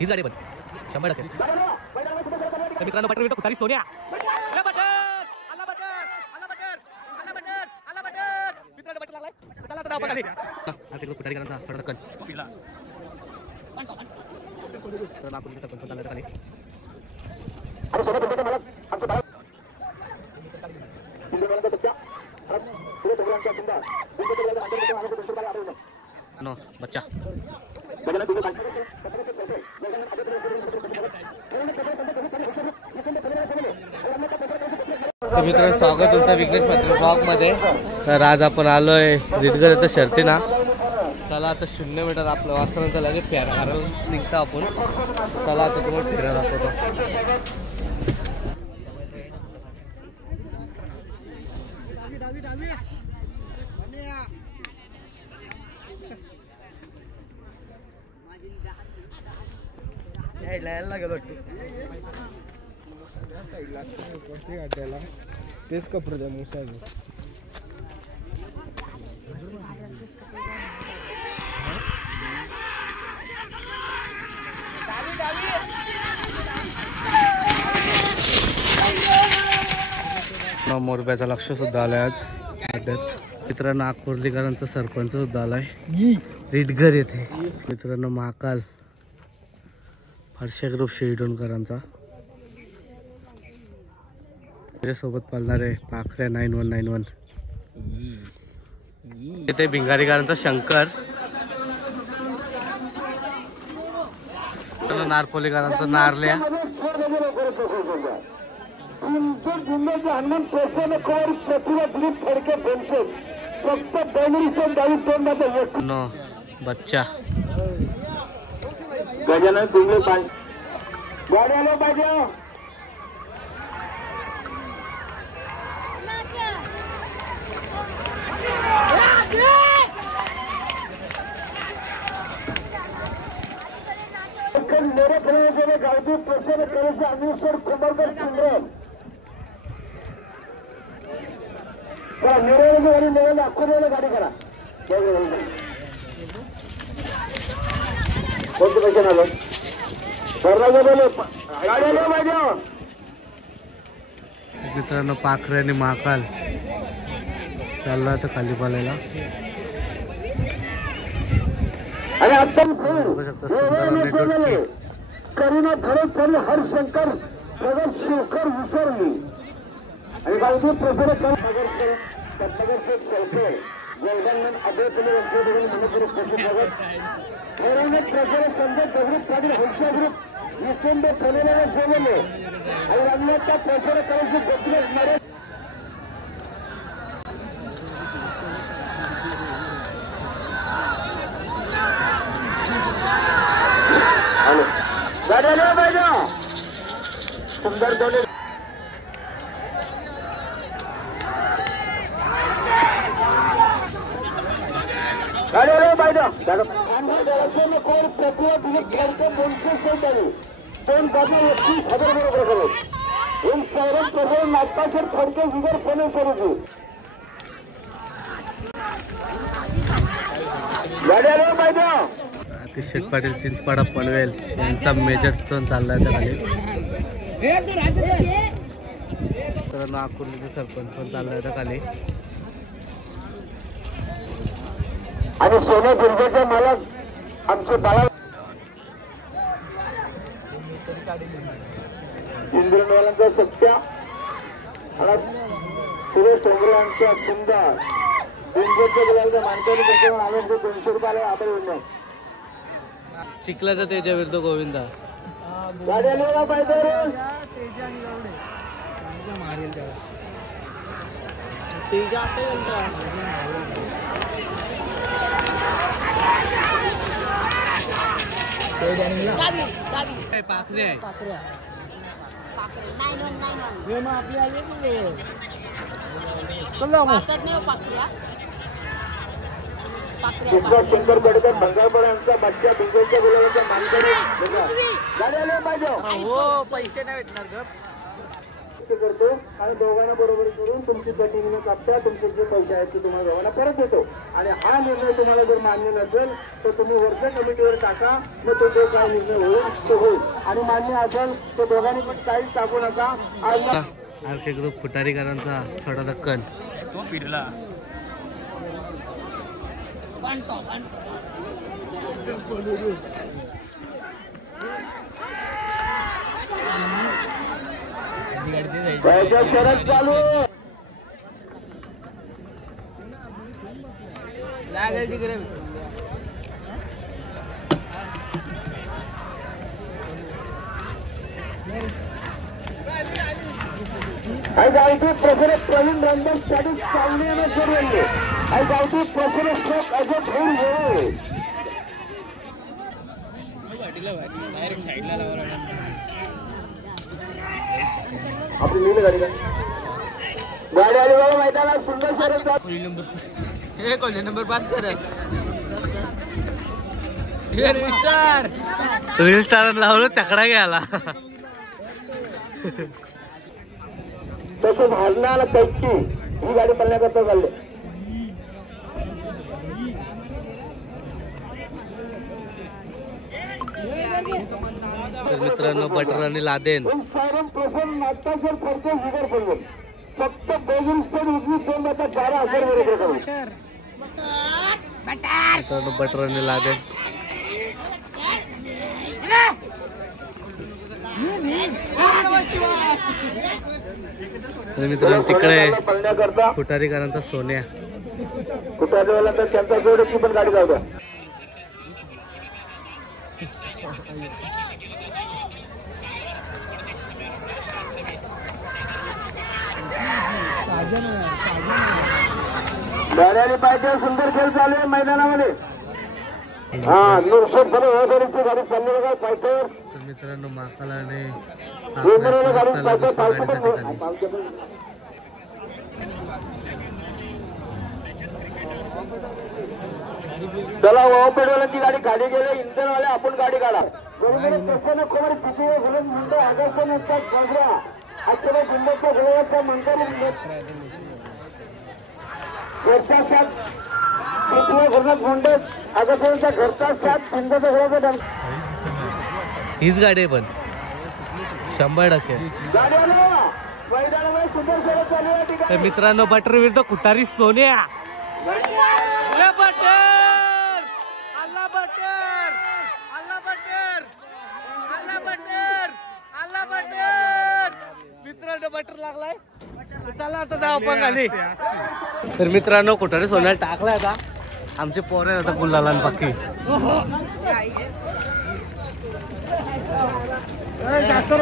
हीच गाडी पण 100%. तर मित्रांनो पटकन भेटतो तुतारी सोन्या. आला बटन मित्रांनो बटन लागलाय. चला आता आपण खाली. हा तिकडे तुतारी करायचा पटकन. तर आपण तिकडे पण चालला खाली. नो बच्चा तर मित्रांनो स्वागत तुमचं विघ्नेश पाटील ब्लॉग मध्ये. तर आज आपण आलोय रिटगर येतं शर्तीना. चला आता 0 मीटर आपलं वासरांचं लगेच फिरायला निघतो आपण. चला आता तुम्हाला फिरायला दाखवतो. तेच कपडे द्या मुसाचे. मोरब्याचा लक्ष सुद्धा आलाय आज. मित्रांनो नागपूरलीकरांचा सरपंच सुद्धा आलाय रिटगर येथे. मित्रांनो महाकाल हर्षा ग्रुप शेडोणकरांचा. त्याच्यासोबत पालणारे पाखऱ्या 9191. इथे भिंगारीकरांचा शंकर. नारपोलीकरांचा नारल्या. नो बच्चा गजानन पिंगळे गाडी आलो पाहिजे. मेरे खेळाचे गावठी प्रसन्न करायचे अनिश्वर कुंभारकर संग्राम. निरोगी आणि निरोगी नागपूरला गाडी करा. कोणते पैसे आलो गाडी आलो पाहिजे. मित्रांनो पाखरे आणि महाकाल चालला तर खाली पालायला. आणि आता बघू शकता सुंदर करुणा भरत आणि हरशंकर प्रगत शिवकर विसरली. आणि गावठी प्रसन्न जलगंधन अभयपुले मनोपुर प्रगत ठरवणे प्रसन्न संजय दगडी पाटील हौशा ग्रुप निसंद फलेला जेवले. आणि रंगाच्या प्रसन्न करायची गती असणारे गाड्या पाहिजे. सुंदर दोन्ही गाड्या पाहिजे. कोण प्रक्रिया दिली 2 बाजू 31,000 बरोबर करत एक शहरात प्रसन्न नाटकाशर फडके विगर फले करू. गाड्या पाहिजे. अतिशय पाटील चिंचपाडा पनवेल यांचा मेजर सण चाललाय त्या खाली. तर नागपूरचे सरपंच पण चाललाय त्या खाली. आणि सोने दुर्गाचे मालक आमचे बाळा इंद्रनवालांचा सत्या सुरेश डोंगरे यांच्या सुंदर 200 गुलाबच्या मानकरी त्याच्यावर आम्ही 200 रुपयाला आभार होऊन चिखलाचा त्याच्या विरुद्ध गोविंदा. गाड्या पाहिजे. पाखरे आहे शंकर गडकर भंगारपड यांचा बच्चा बिंगोच्या गुलाबाच्या मानकरी गाड्या पाहिजे. हो पैसे नाही भेटणार ग. विनंती करतो आणि दोघांना बरोबर करून तुमची कटिंग न कापता तुमचे जे पैसे आहेत ते तुम्हाला दोघांना परत देतो. आणि हा निर्णय तुम्हाला जर मान्य नसेल तर तुम्ही वरच्या कमिटीवर टाका. मग तो जो काय निर्णय होईल तो होईल. आणि मान्य असेल तर दोघांनी पण काहीच टाकू नका. आरके ग्रुप फुटारीकरांचा छोटा दक्कन तो फिरला. शरद चालू लागेल तिकडे. आणि गावठी प्रसन्न प्रवीण रामदास पाटील चावणे यांना सोडवले. आणि गावठी प्रसन्न स्ट्रोक अजय भोर हे डायरेक्ट साईडला लावा. आपली नील गाडी गाडी आली बाबा मैदानात. सुंदर शरद कॉलेज नंबर 5 कर. रील स्टार लावलं चकडा घ्यायला. तसंच हरणाला कैची ही गाडी पळण्याकरता चालले. तर मित्रांनो बटर आणि लादेन सायरन प्रसन्न नाट्यासर खर्च जिगर पडून फक्त बेगिंग स्टेड उजवी सोन आता 12,000 बरोबर करू. मित्रांनो बटर आणि लादेन. तर मित्रांनो तिकडे पळण्याकरता फुटारीकरांचा सोन्या. कुठल्या तर त्यांचा जोडची पण गाडी जाऊ द्या. गाड्याने पाहिजे सुंदर खेळ चालू आहे मैदानामध्ये. हा नुरशेट गाडी चालली बघा पायथ्यावर. तर मित्रांनो माकालाने गाडी पायथ्यावर. चला वावपेडवाल्यांची गाडी खाली गेले. इंधनवाले आपण गाडी काढा. प्रसन्न कुमार किती घालून म्हणतो आगाचा नसतात बाजरा आजच्या जिल्ह्याच्या गुलाबाच्या मंत्री घरचा साथ पृथ्वी घरनाथ मुंडे आगाचा घरचा साथ हिंदाचा घराचा हीच गाडी आहे पण 100%. गाडी आलो मैदानामध्ये सुंदर खेळ चालू आहे. तर मित्रांनो बटर विरुद्ध कुटारी सोन्या. मित्रांनो बटर लागलाय. चला आता जाऊ आपण खाली. तर मित्रांनो कुटारी सोन्या टाकलाय आता. आमचे पोर आहेत आता गुल्लाला पक्की. जास्त